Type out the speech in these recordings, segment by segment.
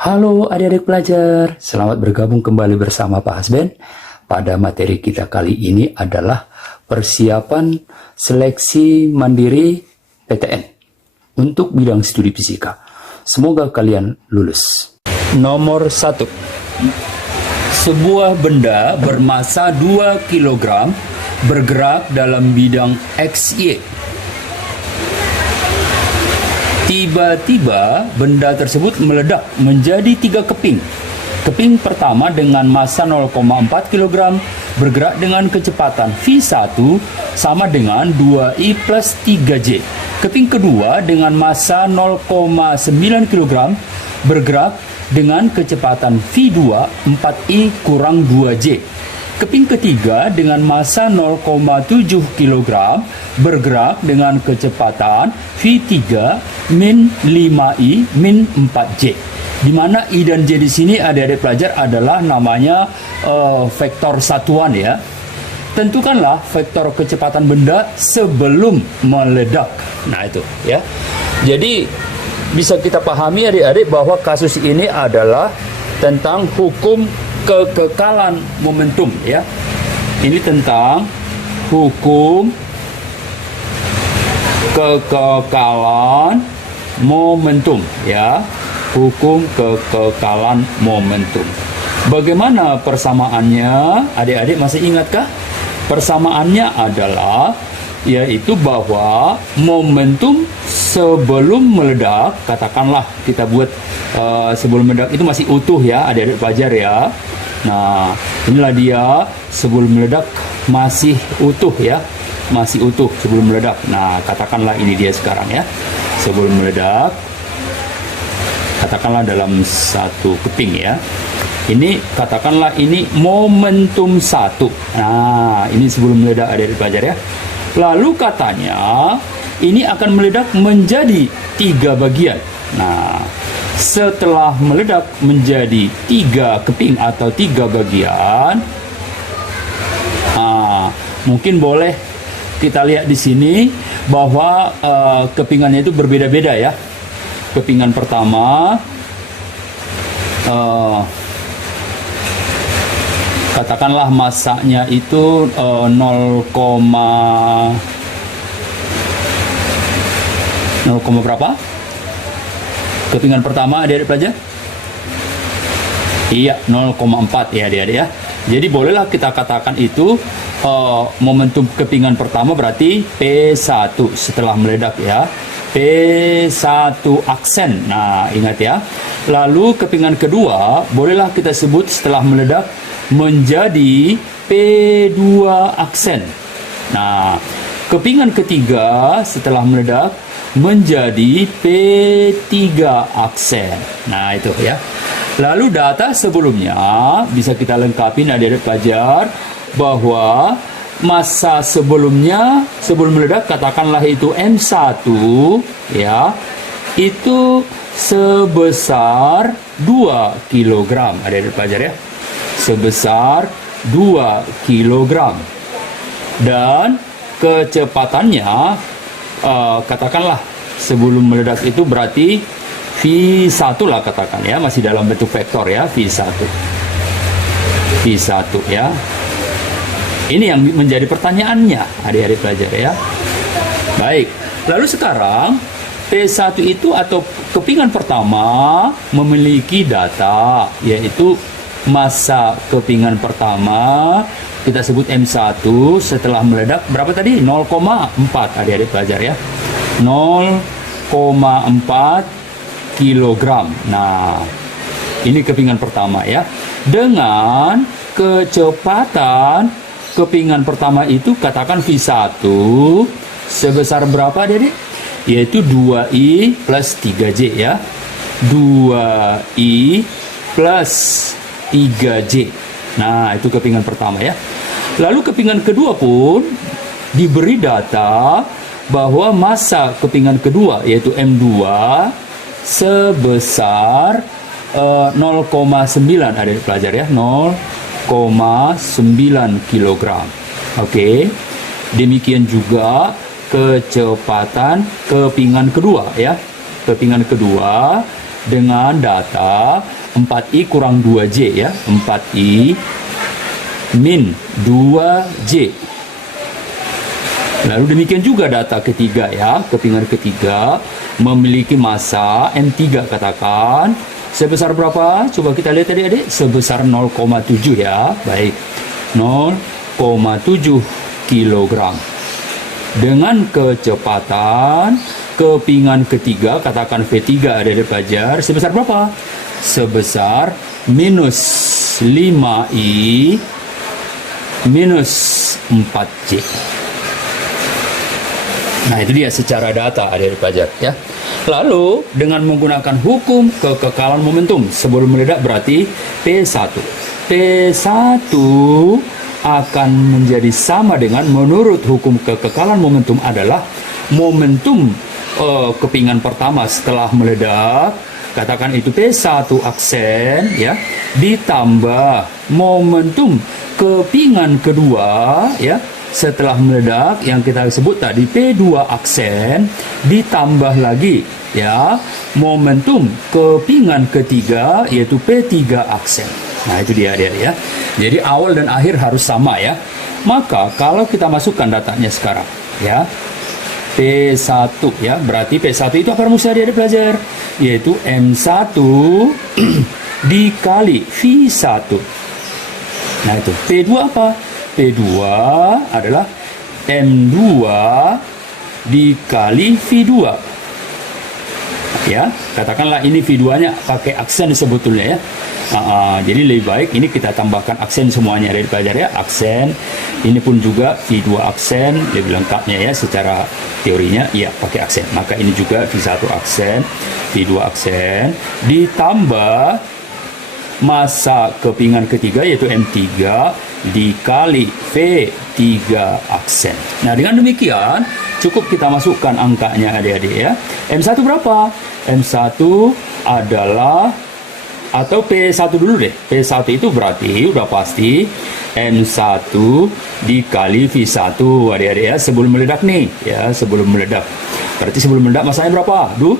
Halo adik-adik pelajar, selamat bergabung kembali bersama Pak Hasben. Pada materi kita kali ini adalah persiapan seleksi mandiri PTN untuk bidang studi fisika. Semoga kalian lulus. Nomor 1. Sebuah benda bermassa 2 kg bergerak dalam bidang XY. Tiba-tiba benda tersebut meledak menjadi 3 keping. Keping pertama dengan massa 0,4 kg bergerak dengan kecepatan V1 sama dengan 2I plus 3J. Keping kedua dengan massa 0,9 kg bergerak dengan kecepatan V2 4I kurang 2J. Keping ketiga dengan massa 0,7 kg bergerak dengan kecepatan V3 min 5I min 4J. Di mana I dan J di sini adik-adik pelajar adalah namanya vektor satuan ya. Tentukanlah vektor kecepatan benda sebelum meledak. Nah itu ya. Jadi bisa kita pahami adik-adik bahwa kasus ini adalah tentang hukum kekekalan momentum ya. Ini tentang hukum kekekalan momentum ya. Hukum kekekalan momentum. Bagaimana persamaannya? Adik-adik masih ingatkah? Persamaannya adalah yaitu bahwa momentum sebelum meledak, katakanlah kita buat sebelum meledak itu masih utuh ya adik-adik pelajar ya. Nah inilah dia sebelum meledak masih utuh ya, masih utuh sebelum meledak. Nah katakanlah ini dia sekarang ya, sebelum meledak katakanlah dalam satu keping ya. Ini katakanlah ini momentum 1. Nah ini sebelum meledak adik-adik pelajar ya. Lalu katanya ini akan meledak menjadi 3 bagian. Nah, setelah meledak menjadi 3 keping atau 3 bagian, mungkin boleh kita lihat di sini bahwa kepingannya itu berbeda-beda ya. Kepingan pertama katakanlah massanya itu 0, berapa? Kepingan pertama adik-adik pelajar? Iya, 0,4 ya adik-adik ya. Jadi bolehlah kita katakan itu momentum kepingan pertama berarti P1 setelah meledak ya. P1 aksen. Nah, ingat ya. Lalu kepingan kedua bolehlah kita sebut setelah meledak menjadi P2 aksen. Nah, kepingan ketiga setelah meledak menjadi P3 aksen. Nah, itu ya. Lalu data sebelumnya bisa kita lengkapi adik-adik pelajar bahwa massa sebelumnya sebelum meledak katakanlah itu M1 ya. Itu sebesar 2 kg adik-adik pelajar ya. Sebesar 2 kg dan kecepatannya katakanlah sebelum meledak itu berarti V1 lah katakan ya, masih dalam bentuk vektor ya, V1 ya. Ini yang menjadi pertanyaannya adik-adik pelajar ya. Baik, lalu sekarang P1 itu atau kepingan pertama memiliki data yaitu massa kepingan pertama kita sebut M1 setelah meledak berapa tadi? 0,4 adik-adik pelajar ya. 0,4 kilogram. Nah, ini kepingan pertama ya. Dengan kecepatan kepingan pertama itu katakan V1 sebesar berapa adik-adik? Yaitu 2I plus 3J ya. 2I plus 3J. Nah, itu kepingan pertama ya. Lalu kepingan kedua pun diberi data bahwa massa kepingan kedua yaitu M2 sebesar 0,9 adik pelajar ya, 0,9 kg. Oke. Demikian juga kecepatan kepingan kedua ya. Kepingan kedua dengan data 4i kurang 2j ya. 4i min 2j. Lalu demikian juga data ketiga ya, kepingan ketiga memiliki massa M3 katakan sebesar berapa? Coba kita lihat adik-adik, sebesar 0,7 ya. Baik, 0,7 kilogram. Dengan kecepatan kepingan ketiga, katakan V3 adik-adik pelajar, sebesar berapa? Sebesar minus 5i minus 4j. Nah, itu dia secara data adik-adik pelajar ya. Lalu dengan menggunakan hukum kekekalan momentum sebelum meledak berarti P1. P1 akan menjadi sama dengan menurut hukum kekekalan momentum adalah momentum kepingan pertama setelah meledak, katakan itu P1 aksen ya, ditambah momentum kepingan kedua ya setelah meledak yang kita sebut tadi P2 aksen, ditambah lagi ya momentum kepingan ketiga yaitu P3 aksen. Nah, itu dia ya. Jadi awal dan akhir harus sama ya. Maka kalau kita masukkan datanya sekarang ya, P1 ya, berarti P1 itu apa rumusnya adik-adik pelajar? Yaitu M1 dikali V1. Nah, itu P2 apa? P2 adalah M2 dikali V2 ya, katakanlah ini V2 nya pakai aksen sebetulnya ya. Jadi lebih baik ini kita tambahkan aksen semuanya dari pelajar ya, aksen ini pun juga V2 aksen lebih lengkapnya ya secara teorinya ya pakai aksen. Maka ini juga V1 aksen, V2 aksen ditambah massa kepingan ketiga yaitu M3 dikali V3 aksen. Nah, dengan demikian cukup kita masukkan angkanya adik-adik ya. M1 berapa? M1 adalah, atau P1 dulu deh. P1 itu berarti udah pasti M1 dikali V1 adik-adik ya, sebelum meledak nih ya, sebelum meledak. Berarti sebelum meledak massanya berapa? 2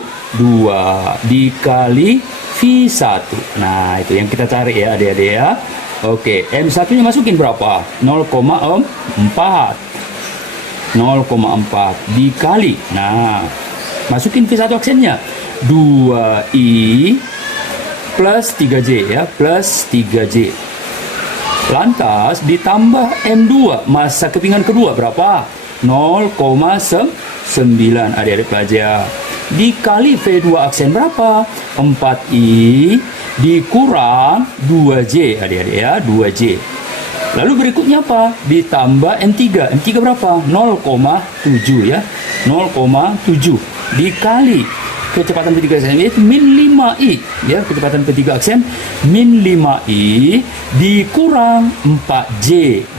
dikali V1. Nah, itu yang kita cari ya adik-adik ya. Oke, M1 nya masukin berapa? 0,4 dikali. Nah, masukin V1 aksennya 2i plus 3j ya, plus 3j. Lantas ditambah M2, massa kepingan kedua berapa? 0,9 adik-adik pelajar. Dikali V2 aksen berapa? 4i dikurang 2j adik-adik ya, 2j. Lalu berikutnya apa? Ditambah M3. M3 berapa? 0,7 ya, 0,7 dikali kecepatan P3 aksen yaitu min 5i ya, kecepatan P3 aksen min 5i dikurang 4j.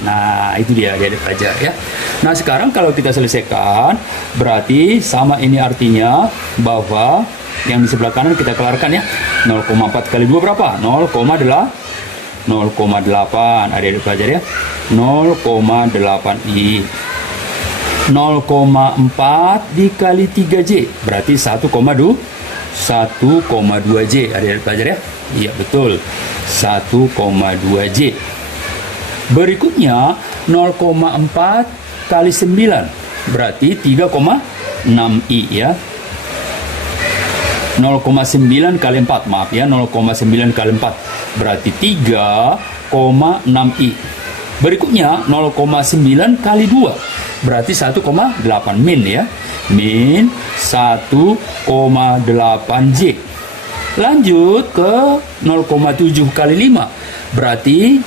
Nah, itu dia adik-adik pelajar ya. Nah, sekarang kalau kita selesaikan berarti sama, ini artinya bahwa yang di sebelah kanan kita kelarkan ya. 0,4 kali 2 berapa? 0,8 adik-adik pelajar ya, 0,8i. 0,4 dikali 3j berarti 1,2j adik-adik pelajar ya. Iya betul, 1,2j. Berikutnya 0,4 kali 9 berarti 3,6i ya. 0,9 kali 4, maaf ya, 0,9 kali 4 berarti 3,6i. Berikutnya 0,9 kali 2 berarti 1,8 min ya, min 1,8j. Lanjut ke 0,7 kali 5 berarti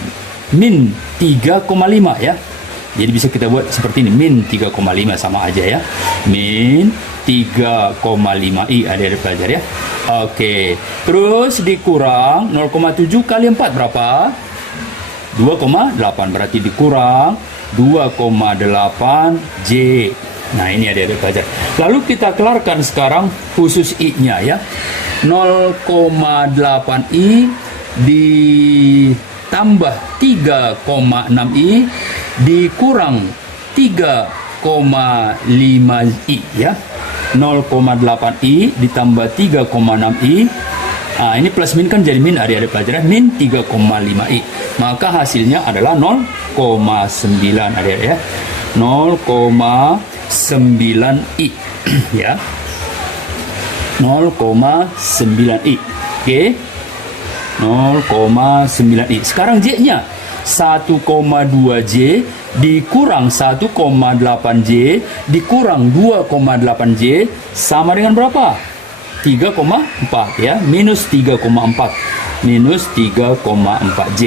min 3,5 ya. Jadi bisa kita buat seperti ini, min 3,5 sama aja ya, min 3,5i adik-adik pelajar ya. Oke, terus dikurang 0,7 kali 4 berapa? 2,8 berarti dikurang 2,8j. Nah, ini adik-adik pelajar. Lalu kita kelarkan sekarang khusus i-nya ya. 0,8i ditambah 3,6i dikurang 3,5i ya. 0,8i ditambah 3,6i Nah, ini plus min kan jadi min adik-adik pelajar, min 3,5i. Maka hasilnya adalah 0,9 adik-adik ya. 0,9i ya. 0,9i. Oke. 0,9i. Sekarang J-nya 1,2J dikurang 1,8J dikurang 2,8J sama dengan berapa? 3,4 ya, minus 3,4 minus 3,4J.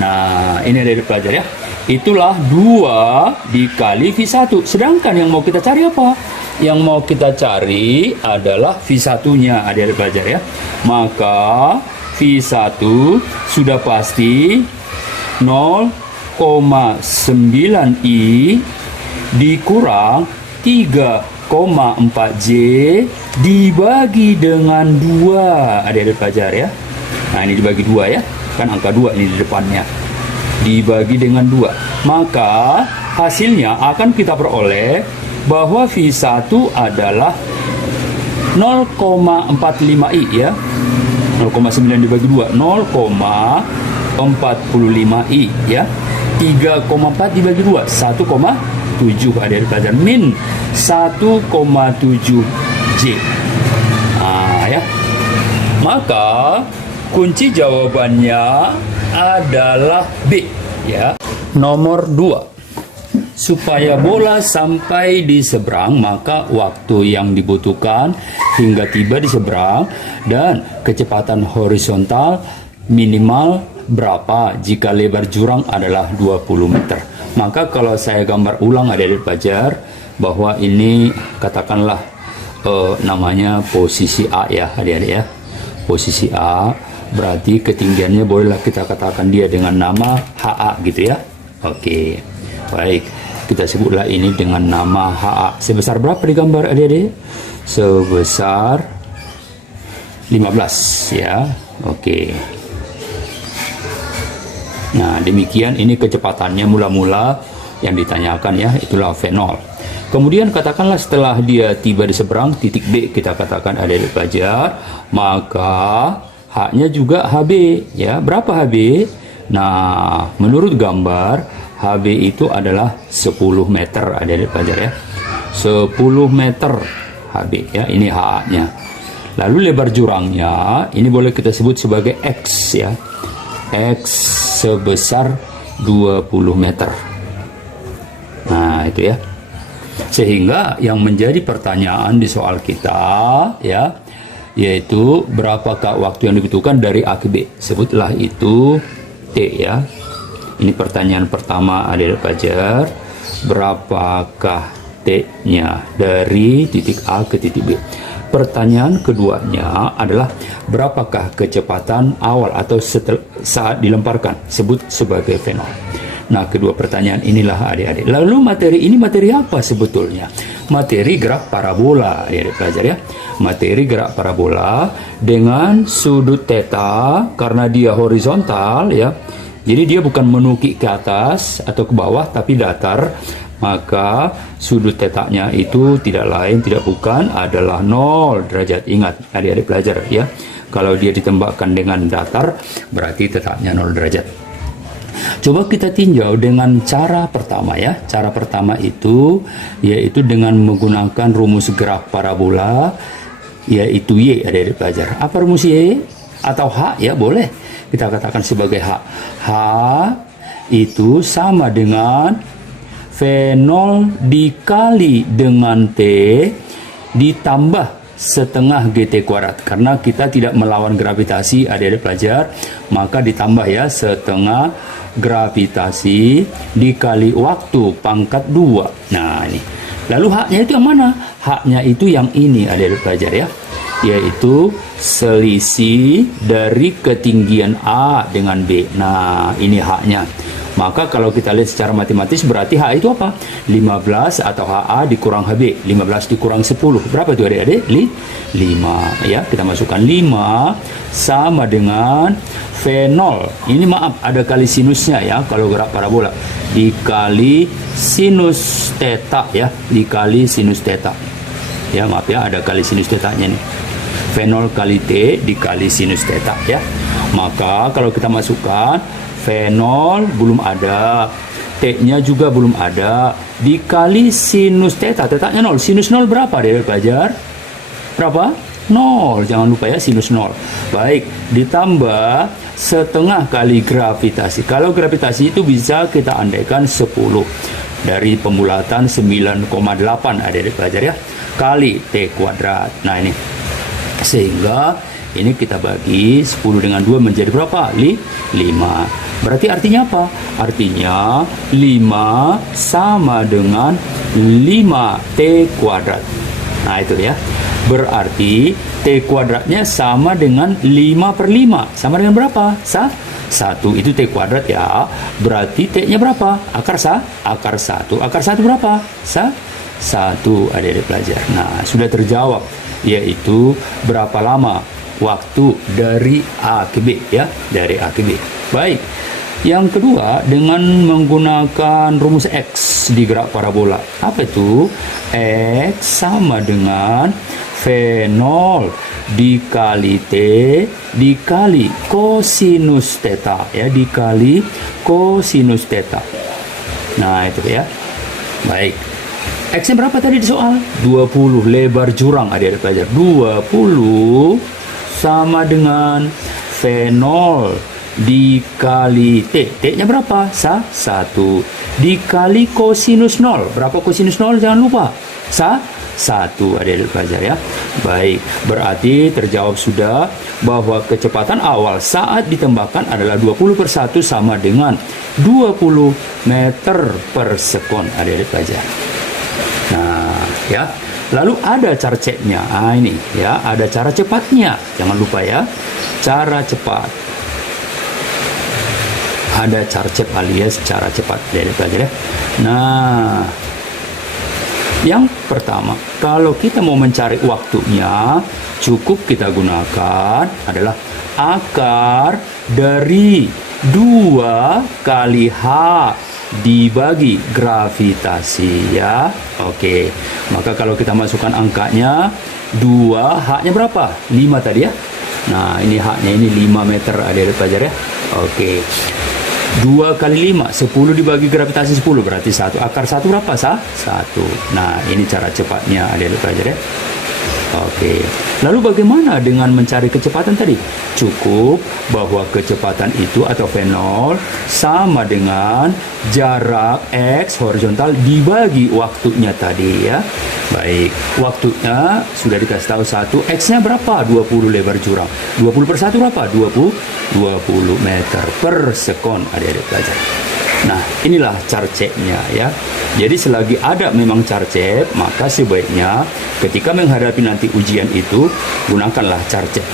Nah, ini ada pelajar ya. Itulah 2 dikali V1. Sedangkan yang mau kita cari apa? Yang mau kita cari adalah V1-nya, adik-adik pelajar ya. Maka V1 sudah pasti 0,9i dikurang 3,4J dibagi dengan 2, adik-adik pelajar ya. Nah, ini dibagi 2 ya. Kan angka 2 ini di depannya. Dibagi dengan 2. Maka hasilnya akan kita peroleh bahwa V1 adalah 0,45i ya. 0,9 dibagi 2, 0,45i ya. 3,4 dibagi 2, 1,7 adik-adik pelajar, min 1,7J. Nah, ya. Maka kunci jawabannya adalah B ya. Nomor 2. Supaya bola sampai di seberang, maka waktu yang dibutuhkan hingga tiba di seberang dan kecepatan horizontal minimal berapa jika lebar jurang adalah 20 meter. Maka kalau saya gambar ulang adik-adik pelajar, bahwa ini katakanlah namanya posisi A ya adik-adik ya. Posisi A berarti ketinggiannya bolehlah kita katakan dia dengan nama HA gitu ya. Oke, baik. Kita sebutlah ini dengan nama HA. Sebesar berapa digambar adik-adik? Sebesar 15 ya. Oke. Nah, demikian ini kecepatannya mula-mula yang ditanyakan ya, itulah V0. Kemudian katakanlah setelah dia tiba di seberang titik B, kita katakan adik-adik pelajar, maka H-nya juga HB ya. Berapa HB? Nah, menurut gambar HB itu adalah 10 meter adik-adik pelajar ya. 10 meter HB ya, ini HA-nya. Lalu lebar jurangnya ini boleh kita sebut sebagai X ya. X sebesar 20 meter. Nah, itu ya. Sehingga yang menjadi pertanyaan di soal kita ya, yaitu berapakah waktu yang dibutuhkan dari A ke B. Sebutlah itu T ya. Ini pertanyaan pertama adik-adik pelajar. Berapakah T-nya dari titik A ke titik B? Pertanyaan keduanya adalah berapakah kecepatan awal atau saat dilemparkan? Sebut sebagai V0. Nah, kedua pertanyaan inilah adik-adik. Lalu materi ini materi apa sebetulnya? Materi gerak parabola adik-adik pelajar ya. Materi gerak parabola dengan sudut theta karena dia horizontal ya. Jadi dia bukan menukik ke atas atau ke bawah tapi datar, maka sudut tetanya itu tidak lain tidak bukan adalah 0 derajat. Ingat adik-adik pelajar ya, kalau dia ditembakkan dengan datar berarti tetanya 0 derajat. Coba kita tinjau dengan cara pertama ya. Cara pertama itu yaitu dengan menggunakan rumus gerak parabola, yaitu Y adik-adik pelajar. Apa rumus Y? Atau H ya, boleh kita katakan sebagai H. H itu sama dengan V0 dikali dengan T ditambah setengah GT kuadrat. Karena kita tidak melawan gravitasi adik-adik pelajar, maka ditambah ya setengah gravitasi dikali waktu pangkat 2. Nah, ini. Lalu H-nya itu yang mana? H-nya itu yang ini adik-adik pelajar ya, yaitu selisih dari ketinggian A dengan B. Nah, ini H-nya. Maka kalau kita lihat secara matematis berarti H itu apa? 15 atau HA dikurang HB. 15 dikurang 10. Berapa itu adik-adik? 5. Ya, kita masukkan 5 sama dengan V0. Ini maaf, ada kali sinusnya ya kalau gerak parabola. Dikali sinus theta ya. Dikali sinus theta. Ya, maaf ya, ada kali sinus theta-nya nih. V0 kali T dikali sinus theta ya. Maka kalau kita masukkan V0 belum ada, T-nya juga belum ada, dikali sinus theta, theta-nya 0. Sinus 0 berapa dia pelajar? Berapa? 0. Jangan lupa ya, sinus 0. Baik, ditambah setengah kali gravitasi. Kalau gravitasi itu bisa kita andaikan 10 dari pembulatan 9,8 adik-adik pelajar ya, kali T kuadrat. Nah ini, sehingga ini kita bagi 10 dengan 2 menjadi berapa? 5. Berarti artinya apa? Artinya 5 sama dengan 5T kuadrat. Nah itu ya. Berarti T kuadratnya sama dengan 5/5. Sama dengan berapa? 1. Itu T kuadrat ya. Berarti T-nya berapa? Akar 1. Akar 1 berapa? 1 adik-adik pelajar. Nah, sudah terjawab. Yaitu berapa lama waktu dari A ke B ya. Dari A ke B. Baik. Yang kedua, dengan menggunakan rumus X di gerak parabola. Apa itu? X sama dengan V0 dikali T dikali kosinus theta ya, dikali kosinus theta. Nah, itu ya. Baik. X-nya berapa tadi di soal? 20 lebar jurang adik-adik pelajar. 20 sama dengan V0 dikali T. T-nya berapa? 1. Dikali kosinus 0. Berapa kosinus 0? Jangan lupa. 1 adik-adik pelajar ya. Baik, berarti terjawab sudah bahwa kecepatan awal saat ditembakkan adalah 20/1 sama dengan 20 meter per sekon adik-adik pelajar. Nah, ya. Lalu ada cara ceknya. Nah, ini ya, ada cara cepatnya. Jangan lupa ya. Cara cepat. Ada cara cepat alias cara cepat adik-adik pelajar ya. Nah, yang pertama, kalau kita mau mencari waktunya, cukup kita gunakan adalah akar dari 2 kali H dibagi gravitasi ya. Oke, maka kalau kita masukkan angkanya 2, H-nya berapa? 5 tadi ya. Nah, ini H-nya ini 5 meter adik-adik pelajar ya. Oke. 2 kali 5, 10 dibagi gravitasi 10 berarti 1. Akar 1 berapa? 1. Nah, ini cara cepatnya adik-adik pelajar ya. Oke. Lalu bagaimana dengan mencari kecepatan tadi? Cukup bahwa kecepatan itu atau V0 sama dengan jarak X horizontal dibagi waktunya tadi ya. Baik, waktunya sudah dikasih tahu 1, X-nya berapa? 20 lebar jurang. 20/1 berapa? 20 meter per sekon adik-adik pelajar. Nah, inilah carceknya ya. Jadi selagi ada memang carcek, maka sebaiknya ketika menghadapi nanti ujian itu gunakanlah carcek.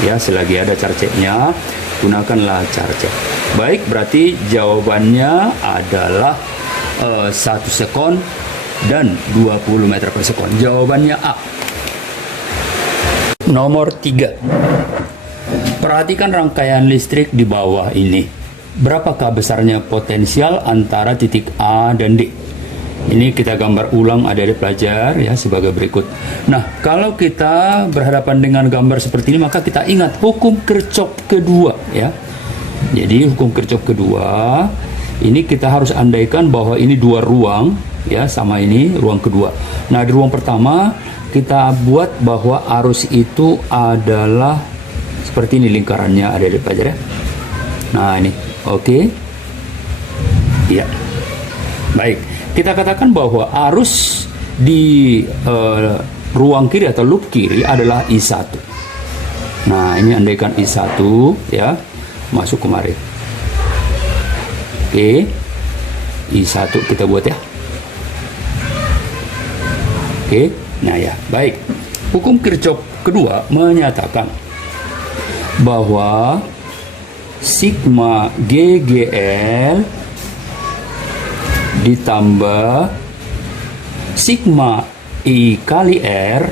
Ya, selagi ada carceknya, gunakanlah carcek. Baik, berarti jawabannya adalah 1 sekon dan 20 meter per sekon. Jawabannya A. Nomor 3. Perhatikan rangkaian listrik di bawah ini. Berapakah besarnya potensial antara titik A dan D? Ini kita gambar ulang adik-adik pelajar ya sebagai berikut. Nah, kalau kita berhadapan dengan gambar seperti ini, maka kita ingat hukum Kirchhoff kedua ya. Jadi hukum Kirchhoff kedua ini kita harus andaikan bahwa ini 2 ruang ya, sama ini ruang kedua. Nah, di ruang pertama kita buat bahwa arus itu adalah seperti ini lingkarannya adik-adik pelajar ya. Nah, ini oke. Ya. Baik, kita katakan bahwa arus di ruang kiri atau loop kiri adalah I1. Nah, ini andaikan I1 ya, masuk kemari. Oke. I1 kita buat ya. Oke. Nah ya, baik. Hukum Kirchhoff kedua menyatakan bahwa sigma GGL ditambah sigma I kali R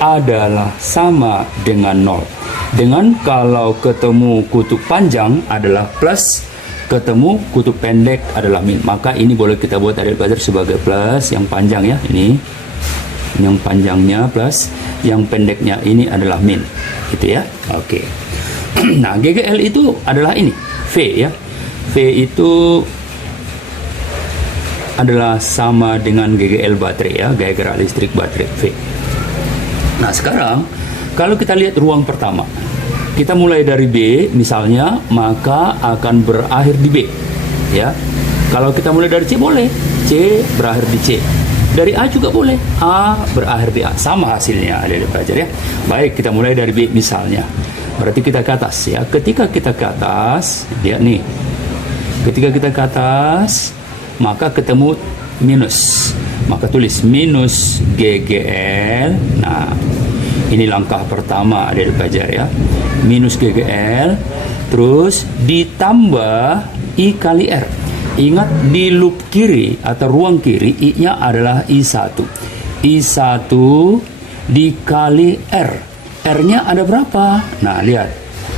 adalah sama dengan 0. Dengan kalau ketemu kutub panjang adalah plus, ketemu kutub pendek adalah min. Maka ini boleh kita buat adik pelajar sebagai plus yang panjang ya. Ini Yang panjangnya plus yang pendeknya ini adalah min. Gitu ya. Oke. Nah, GGL itu adalah ini, V ya. V itu adalah sama dengan GGL baterai ya, gaya gerak listrik baterai V. Nah, sekarang kalau kita lihat ruang pertama, kita mulai dari B misalnya, maka akan berakhir di B ya. Kalau kita mulai dari C boleh, C berakhir di C. Dari A juga boleh, A berakhir di A. Sama hasilnya, adik-adik pelajar ya. Baik, kita mulai dari B misalnya. Berarti kita ke atas ya. Ketika kita ke atas, lihat nih. Ketika kita ke atas, maka ketemu minus. Maka tulis minus GGL. Nah, ini langkah pertama, adik-adik pelajar ya. Minus GGL, terus ditambah I kali R. Ingat, di loop kiri atau ruang kiri, I-nya adalah I1. I1 dikali R. R-nya ada berapa? Nah, lihat.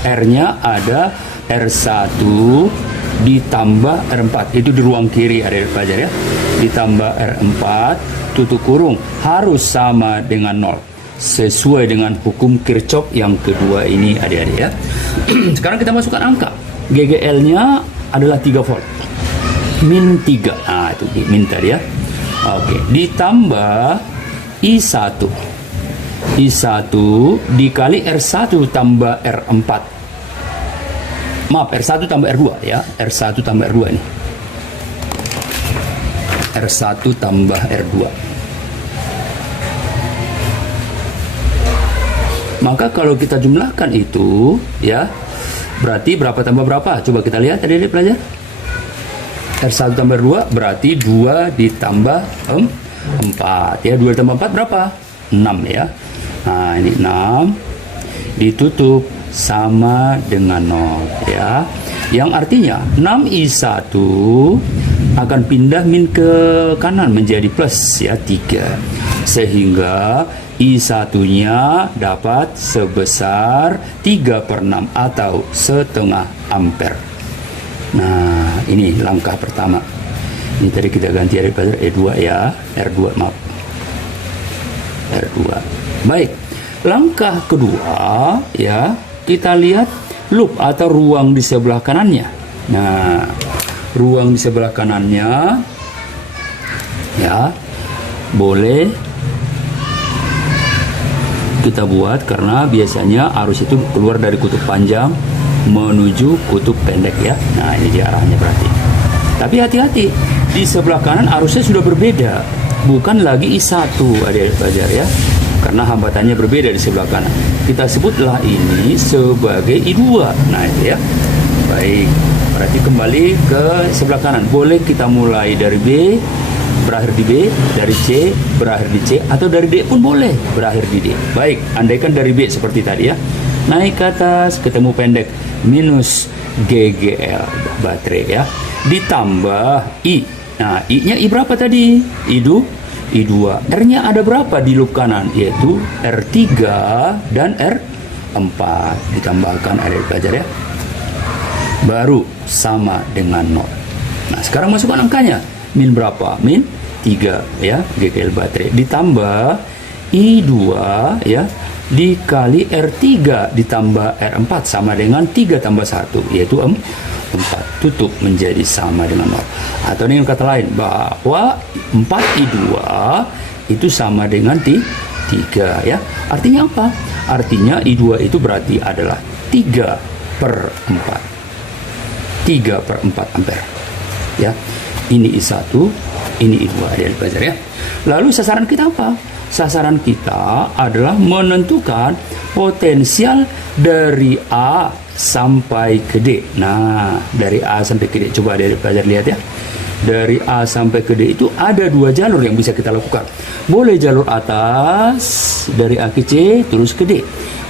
R-nya ada R1 ditambah R4. Itu di ruang kiri, adik-adik pelajar ya. Ditambah R4, tutup kurung. Harus sama dengan 0. Sesuai dengan hukum Kirchhoff yang kedua ini, adik-adik ya. Sekarang kita masukkan angka. GGL-nya adalah 3 volt. Min 3. Nah, itu min tadi ya. Oke, ditambah I1. I1 dikali R1 tambah R4. Maaf, R1 tambah R2 ya. R1 tambah R2 ini. R1 tambah R2. Maka kalau kita jumlahkan itu ya, berarti berapa tambah berapa? Coba kita lihat adik-adik pelajar. R1 tambah 2 berarti 2 ditambah 4 ya. 2 ditambah 4 berapa? 6 ya. Nah, ini 6 ditutup sama dengan 0 ya. Yang artinya 6I1 akan pindah min ke kanan menjadi plus ya, 3. Sehingga I1-nya dapat sebesar 3/6 atau setengah ampere. Nah, ini langkah pertama. Ini tadi kita ganti daripada E2 ya, R2 maaf. R2. Baik. Langkah kedua ya, kita lihat loop atau ruang di sebelah kanannya. Nah, ruang di sebelah kanannya ya, boleh kita buat karena biasanya arus itu keluar dari kutub panjang menuju kutub pendek ya. Nah, ini dia arahnya berarti. Tapi hati-hati, di sebelah kanan arusnya sudah berbeda, bukan lagi I1 adik-adik pelajar ya, karena hambatannya berbeda di sebelah kanan. Kita sebutlah ini sebagai I2. Nah, itu ya. Baik, berarti kembali ke sebelah kanan. Boleh kita mulai dari B berakhir di B, dari C berakhir di C, atau dari D pun boleh berakhir di D. Baik, andaikan dari B seperti tadi ya. Naik ke atas ketemu pendek minus GGL baterai ya, ditambah I. Nah, I-nya I berapa tadi? I2. R-nya ada berapa di loop kanan? Yaitu R3 dan R4. Ditambahkan adik pelajar ya. Baru sama dengan 0. Nah, sekarang masukkan angkanya. Min berapa? Min 3 ya, GGL baterai. Ditambah I2 ya, dikali R3 ditambah R4 sama dengan 3 tambah 1 yaitu 4. Tutup menjadi sama dengan 0. Atau dengan kata lain bahwa 4I2 itu sama dengan 3 ya. Artinya apa? Artinya I2 itu berarti adalah 3/4. 3/4 ampere ya. Ini I1, ini I2 adik pelajar ya. Lalu sasaran kita apa? Sasaran kita adalah menentukan potensial dari A sampai ke D. Nah, dari A sampai ke D, coba adik pelajar lihat ya. Dari A sampai ke D itu ada 2 jalur yang bisa kita lakukan. Boleh jalur atas dari A ke C terus ke D.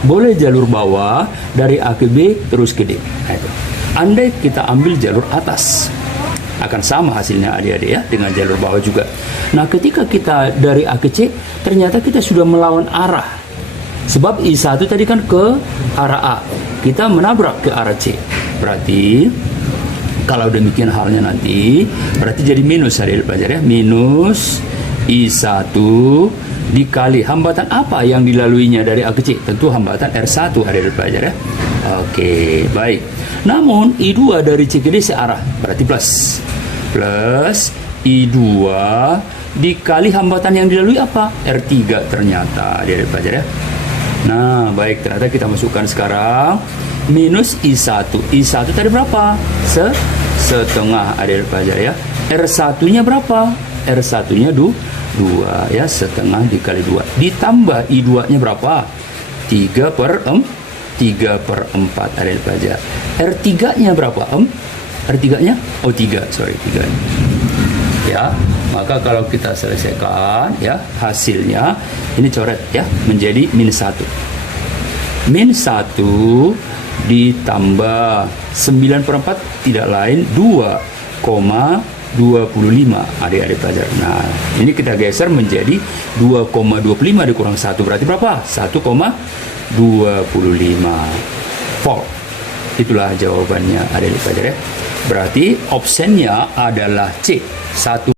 Boleh jalur bawah dari A ke B terus ke D. Nah, itu. Andai kita ambil jalur atas, akan sama hasilnya adik-adik ya, dengan jalur bawah juga. Nah, ketika kita dari A ke C, ternyata kita sudah melawan arah. Sebab I1 tadi kan ke arah A, kita menabrak ke arah C. Berarti kalau demikian halnya nanti, berarti jadi minus adik pelajar ya. Minus I1 dikali hambatan apa yang dilaluinya dari A ke C? Tentu hambatan R1 adik-adik pelajar ya. Oke, baik. Namun I2 dari C ke D searah, berarti plus. Plus I2 dikali hambatan yang dilalui apa? R3 ternyata adik-adik pelajar ya. Nah, baik, ternyata kita masukkan sekarang minus I1. I1 tadi berapa? Setengah adik-adik pelajar ya. R1-nya berapa? R1-nya 2 ya, setengah dikali 2. Ditambah I2-nya berapa? 3 per 4 adik-adik pelajar. R3-nya berapa? R3-nya? Oh, 3, sorry, 3. Ya, maka kalau kita selesaikan ya, hasilnya ini coret ya, menjadi min 1. Min 1 ditambah 9 per 4 tidak lain 2,25 adik-adik pelajar. Nah, ini kita geser menjadi 2,25 dikurang 1 berarti berapa? 1,25 volt. Itulah jawabannya adik-adik pelajar ya. Berarti optionnya adalah C. 1